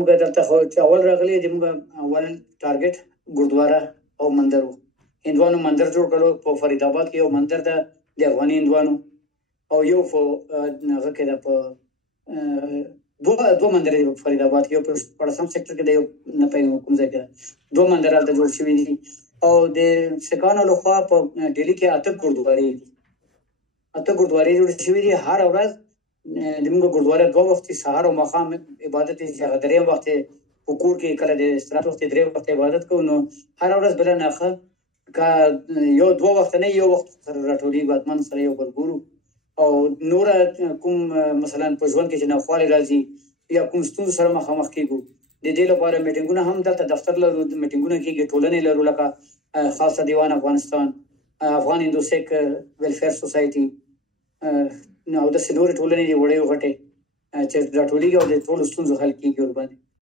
موږ دلته خو چې اول راغلي دي، موږ اول ټارګټ ګردواره او مندر و. هندوانو مندر جوړ کړو په فرید آباد کې، یو مندر ده د افغاني هندوانو، او یو په هغه کې ده په دوه مندر دي په فرید آباد کې، یو په 14 سیکټر کې ده، یو نه پوهېږم کوم ځای کې ده. دوه مندر هلته جوړ شوي دي، او د سکانو لخوا په ډیلي کې 8 ګردوارې دي. 8 ګردوارې جوړې شوي دي. هر ورځ زموږ ګردواره 2 وخت سهار او ماښام عبادت چې هغه 3 وخت په کور کې کله د استراحت وخت 3 وخت عبادت کوو. نو هر ورځ بله ناخه که یو 2 وخت نه یو وخت سره راټولېږو، حتما سره یو بل ګورو. او نوره کوم مثلا په ژوند کې چې ناخوالې راځي یا کوم ستونزو سره مخامخ کېږو، د دې لپاره میټینګونه هم دلته دفتر لرو، میټینګونه کېږي، ټولنې لرو، لکه خاصه دیوان افغانستان، افغان هندو سیک ویلفیر سوسایټي، او داسې نورې ټولنې دي وړې او غټې چې راټولېږي او د ټولو ستونزو حل کېږي ورباندې.